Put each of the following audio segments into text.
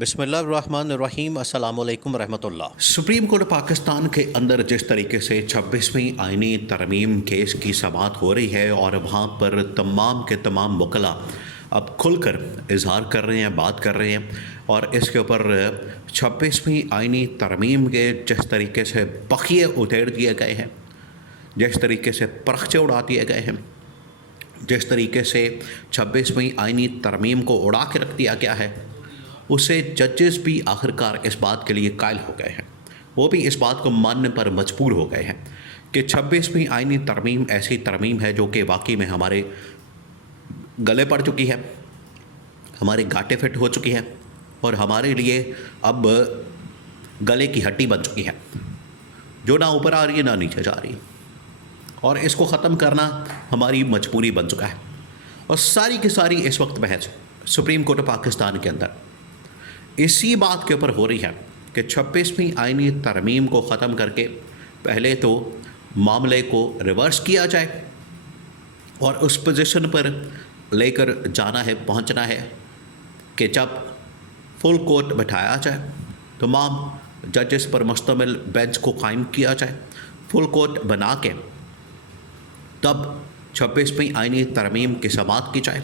بسم اللہ الرحمن الرحیم۔ السلام علیکم ورحمۃ اللہ۔ سپریم کورٹ پاکستان کے اندر جس طریقے سے 26ویں آئینی ترمیم کیس کی سماعت ہو رہی ہے اور وہاں پر تمام کے تمام وکلاء اب کھل کر اظہار کر رہے ہیں، بات کر رہے ہیں، اور اس کے اوپر 26ویں آئینی ترمیم کے جس طریقے سے بخیے ادھیڑ دیے گئے ہیں، جس طریقے سے پرخچے اڑا دیے گئے ہیں، جس طریقے سے 26ویں آئینی ترمیم کو اڑا کے رکھ دیا گیا ہے، اسے ججز بھی آخرکار اس بات کے لیے قائل ہو گئے ہیں، وہ بھی اس بات کو ماننے پر مجبور ہو گئے ہیں کہ 26ویں آئینی ترمیم ایسی ترمیم ہے جو کہ واقعی میں ہمارے گلے پڑ چکی ہے، ہمارے گاٹے فٹ ہو چکی ہے، اور ہمارے لیے اب گلے کی ہڈی بن چکی ہے، جو نہ اوپر آ رہی ہے نہ نیچے جا رہی ہے، اور اس کو ختم کرنا ہماری مجبوری بن چکا ہے۔ اور ساری کی ساری اس وقت بحث سپریم کورٹ پاکستان کے اندر اسی بات کے اوپر ہو رہی ہے کہ 26ویں آئینی ترمیم کو ختم کر کے پہلے تو معاملے کو ریورس کیا جائے اور اس پوزیشن پر لے کر جانا ہے، پہنچنا ہے کہ جب فل کورٹ بٹھایا جائے، تمام ججز پر مشتمل بینچ کو قائم کیا جائے، فل کورٹ بنا کے تب 26ویں آئینی ترمیم کی سماعت کی جائے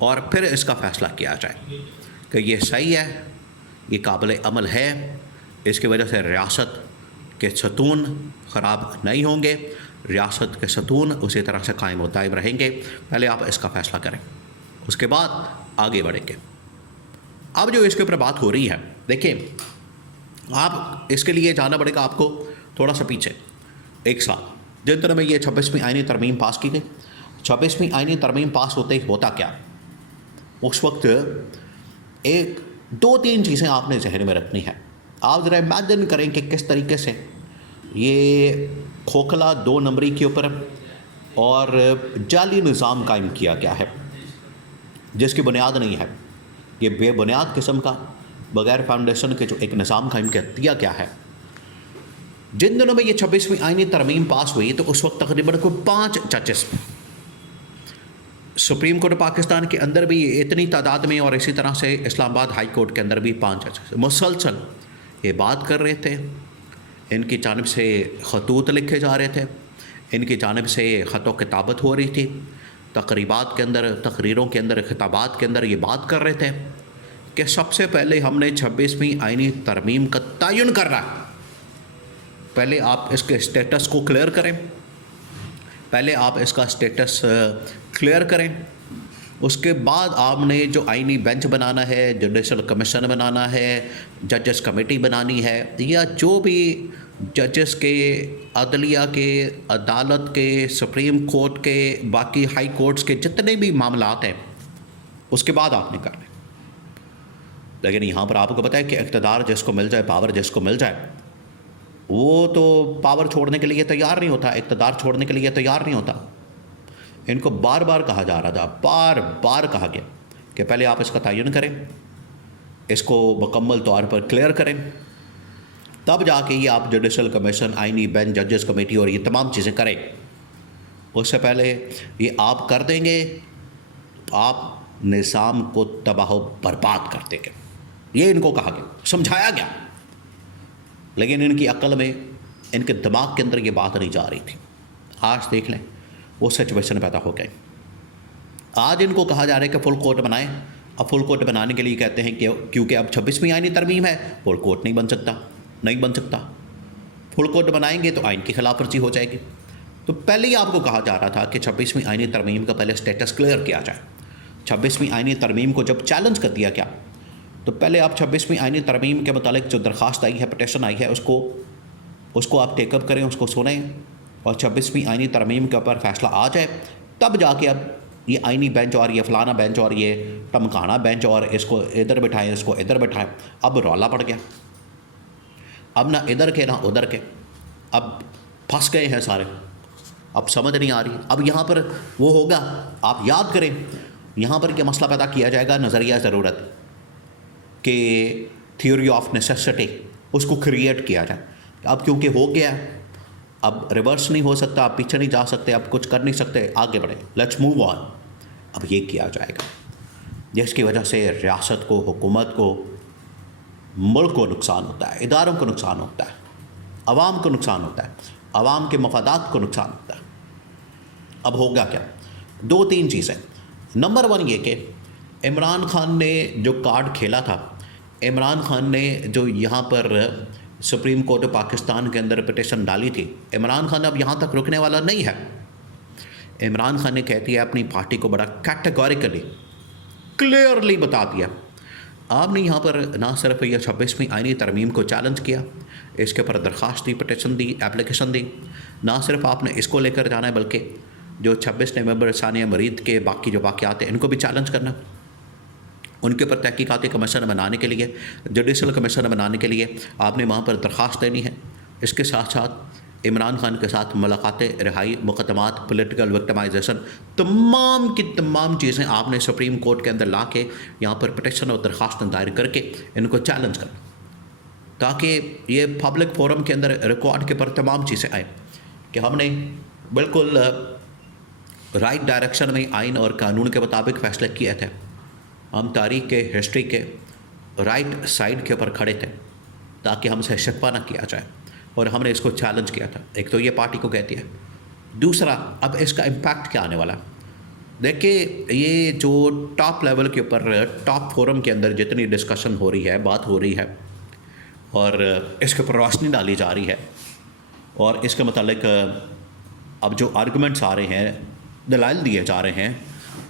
اور پھر اس کا فیصلہ کیا جائے کہ یہ صحیح ہے، یہ قابل عمل ہے، اس کی وجہ سے ریاست کے ستون خراب نہیں ہوں گے، ریاست کے ستون اسی طرح سے قائم و دائم رہیں گے۔ پہلے آپ اس کا فیصلہ کریں، اس کے بعد آگے بڑھیں گے۔ اب جو اس کے اوپر بات ہو رہی ہے، دیکھیں، آپ اس کے لیے جانا پڑے گا آپ کو تھوڑا سا پیچھے، ایک سال جن طرح میں یہ 26ویں آئینی ترمیم پاس کی گئی۔ 26ویں آئینی ترمیم پاس ہوتے ہی ہوتا کیا؟ اس وقت ایک دو تین چیزیں آپ نے ذہن میں رکھنی ہے۔ آپ ذرا امیجن کریں کہ کس طریقے سے یہ کھوکھلا 2 نمبری کے اوپر اور جعلی نظام قائم کیا گیا ہے جس کی بنیاد نہیں ہے، یہ بے بنیاد قسم کا بغیر فاؤنڈیشن کے جو ایک نظام قائم کر دیا گیا ہے۔ جن دنوں میں یہ 26ویں آئینی ترمیم پاس ہوئی تو اس وقت تقریباً کوئی 5 ججز سپریم کورٹ پاکستان کے اندر بھی اتنی تعداد میں، اور اسی طرح سے اسلام آباد ہائی کورٹ کے اندر بھی 5 ججز مسلسل یہ بات کر رہے تھے، ان کی جانب سے خطوط لکھے جا رہے تھے، ان کی جانب سے خط و کتابت ہو رہی تھی، تقریبات کے اندر، تقریروں کے اندر، خطابات کے اندر یہ بات کر رہے تھے کہ سب سے پہلے ہم نے 26ویں آئینی ترمیم کا تعین کر رہا ہے، پہلے آپ اس کے اسٹیٹس کو کلیئر کریں، پہلے آپ اس کا اسٹیٹس کلیئر کریں، اس کے بعد آپ نے جو آئینی بینچ بنانا ہے، جوڈیشل کمیشن بنانا ہے، ججز کمیٹی بنانی ہے، یا جو بھی ججز کے، عدلیہ کے، عدالت کے، سپریم کورٹ کے، باقی ہائی کورٹس کے جتنے بھی معاملات ہیں، اس کے بعد آپ نے کرنا ہے۔ لیکن یہاں پر آپ کو پتہ ہے کہ اقتدار جس کو مل جائے، پاور جس کو مل جائے، وہ تو پاور چھوڑنے کے لیے تیار نہیں ہوتا، اقتدار چھوڑنے کے لیے تیار نہیں ہوتا۔ ان کو بار بار کہا جا رہا تھا، بار بار کہا گیا کہ پہلے آپ اس کا تعین کریں، اس کو مکمل طور پر کلیئر کریں، تب جا کے یہ آپ جوڈیشل کمیشن، آئینی بینچ، ججز کمیٹی اور یہ تمام چیزیں کریں۔ اس سے پہلے یہ آپ کر دیں گے تو آپ نظام کو تباہ و برباد کر دیں گے، یہ ان کو کہا گیا، سمجھایا گیا، لیکن ان کی عقل میں، ان کے دماغ کے اندر یہ بات نہیں جا رہی تھی۔ آج دیکھ لیں وہ سچویشن پیدا ہو گئی۔ آج ان کو کہا جا رہا ہے کہ فل کورٹ بنائیں، اب فل کورٹ بنانے کے لیے کہتے ہیں کہ کیونکہ اب 26ویں آئینی ترمیم ہے، فل کورٹ نہیں بن سکتا، فل کورٹ بنائیں گے تو آئین کی خلاف ورزی ہو جائے گی۔ تو پہلے ہی آپ کو کہا جا رہا تھا کہ 26ویں آئینی ترمیم کا پہلے اسٹیٹس کلیئر کیا جائے۔ 26ویں آئینی ترمیم کو جب چیلنج کر دیا گیا تو پہلے آپ 26ویں آئینی ترمیم کے متعلق جو درخواست آئی ہے، پٹیشن آئی ہے، اس کو آپ ٹیک اپ کریں، اس کو سنیں، اور 26ویں آئینی ترمیم کے اوپر فیصلہ آ جائے، تب جا کے اب یہ آئینی بینچ اور یہ فلانا بینچ اور یہ ٹمکانا بینچ اور اس کو ادھر بٹھائیں، اس کو ادھر بٹھائیں۔ اب رولا پڑ گیا، اب نہ ادھر کے نہ ادھر کے، اب پھنس گئے ہیں سارے، اب سمجھ نہیں آ رہی۔ اب یہاں پر وہ ہوگا، آپ یاد کریں، یہاں پر کیا مسئلہ پیدا کیا جائے گا؟ نظریہ ضرورت، کہ تھیوری آف نیسیسٹی، اس کو کریٹ کیا جائے۔ اب کیونکہ ہو گیا، اب ریورس نہیں ہو سکتا، اب پیچھے نہیں جا سکتے، اب کچھ کر نہیں سکتے، آگے بڑھیں، لیٹس موو آن۔ اب یہ کیا جائے گا، جس کی وجہ سے ریاست کو، حکومت کو ملک کو نقصان ہوتا ہے، اداروں کو نقصان ہوتا ہے، عوام کو نقصان ہوتا ہے، عوام کے مفادات کو نقصان ہوتا ہے۔ اب ہوگا کیا؟ 2-3 چیزیں۔ نمبر 1 یہ کہ عمران خان نے جو کارڈ کھیلا تھا، عمران خان نے جو یہاں پر سپریم کورٹ آف پاکستان کے اندر پٹیشن ڈالی تھی، عمران خان اب یہاں تک رکنے والا نہیں ہے۔ عمران خان نے کہتی ہے اپنی پارٹی کو بڑا کیٹیگوریکلی کلیئرلی بتا دیا، آپ نے یہاں پر نہ صرف یہ 26ویں آئینی ترمیم کو چیلنج کیا، اس کے اوپر درخواست دی، پٹیشن دی، اپلیکیشن دی، نہ صرف آپ نے اس کو لے کر جانا ہے بلکہ جو 26 نومبر ثانیہ مرید کے باقی جو واقعات ہیں ان کو بھی چیلنج کرنا، ان کے اوپر تحقیقاتی کمیشن بنانے کے لیے، جوڈیشل کمیشن بنانے کے لیے آپ نے وہاں پر درخواست دینی ہے۔ اس کے ساتھ ساتھ عمران خان کے ساتھ ملاقاتیں، رہائی، مقدمات، پولیٹیکل وکٹمائزیشن، تمام کی تمام چیزیں آپ نے سپریم کورٹ کے اندر لا کے یہاں پر پٹیشن اور درخواستیں دائر کر کے ان کو چیلنج کرنا، تاکہ یہ پبلک فورم کے اندر ریکارڈ کے پر تمام چیزیں آئیں کہ ہم نے بالکل رائٹ ڈائریکشن میں آئین اور قانون کے مطابق فیصلے کیے تھے، ہم تاریخ کے، ہسٹری کے رائٹ سائڈ کے اوپر کھڑے تھے تاکہ ہم سے شکوہ نہ کیا جائے، اور ہم نے اس کو چیلنج کیا تھا۔ ایک تو یہ پارٹی کو کہتی ہے۔ دوسرا، اب اس کا امپیکٹ کیا آنے والا ہے؟ دیکھیں، یہ جو ٹاپ لیول کے اوپر ٹاپ فورم کے اندر جتنی ڈسکشن ہو رہی ہے، بات ہو رہی ہے، اور اس کے اوپر روشنی ڈالی جا رہی ہے، اور اس کے متعلق اب جو آرگومنٹس آ رہے ہیں، دلائل دیے جا رہے ہیں،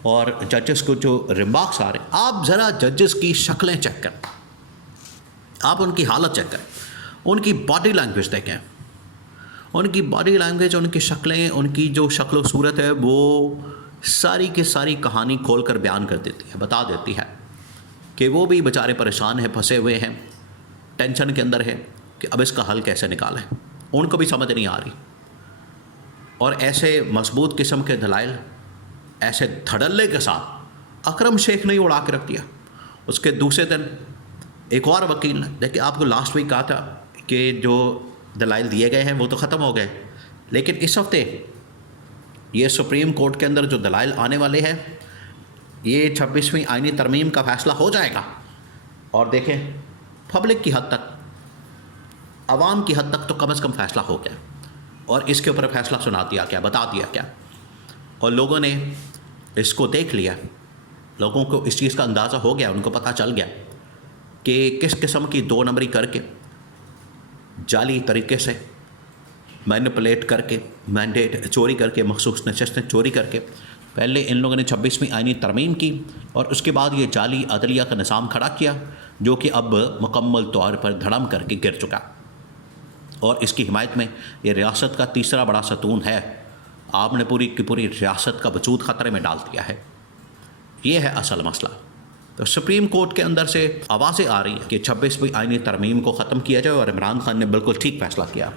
اور ججز کو جو ریمارکس آ رہے ہیں، آپ ذرا ججز کی شکلیں چیک کریں، آپ ان کی حالت چیک کریں، ان کی باڈی لینگویج دیکھیں، ان کی باڈی لینگویج، ان کی شکلیں، ان کی جو شکل و صورت ہے وہ ساری کی ساری کہانی کھول کر بیان کر دیتی ہے، بتا دیتی ہے کہ وہ بھی بیچارے پریشان ہیں، پھنسے ہوئے ہیں، ٹینشن کے اندر ہے کہ اب اس کا حل کیسے نکالیں، ان کو بھی سمجھ نہیں آ رہی۔ اور ایسے مضبوط قسم کے دلائل، ایسے دھڑلے کے ساتھ اکرم شیخ نے اڑا کے رکھ دیا۔ اس کے دوسرے دن ایک اور وکیل نے، دیکھیں آپ کو لاسٹ ویک کہا تھا کہ جو دلائل دیے گئے ہیں وہ تو ختم ہو گئے، لیکن اس ہفتے یہ سپریم کورٹ کے اندر جو دلائل آنے والے ہیں، یہ 26ویں آئینی ترمیم کا فیصلہ ہو جائے گا، اور دیکھیں پبلک کی حد تک، عوام کی حد تک تو کم از کم فیصلہ ہو گیا، اور اس کے اوپر فیصلہ سنا دیا کیا، بتا دیا کیا، اور لوگوں نے اس کو دیکھ لیا، لوگوں کو اس چیز کا اندازہ ہو گیا، ان کو پتہ چل گیا کہ کس قسم کی 2 نمبری کر کے، جعلی طریقے سے مینپولیٹ کر کے، مینڈیٹ چوری کر کے، مخصوص نشستیں چوری کر کے پہلے ان لوگوں نے 26ویں آئینی ترمیم کی، اور اس کے بعد یہ جعلی عدلیہ کا نظام کھڑا کیا جو کہ اب مکمل طور پر دھڑم کر کے گر چکا، اور اس کی حمایت میں یہ ریاست کا تیسرا بڑا ستون ہے۔ آپ نے پوری کی پوری ریاست کا وجود خطرے میں ڈال دیا ہے۔ یہ ہے اصل مسئلہ۔ تو سپریم کورٹ کے اندر سے آوازیں آ رہی ہیں کہ 26ویں آئینی ترمیم کو ختم کیا جائے، اور عمران خان نے بالکل ٹھیک فیصلہ کیا۔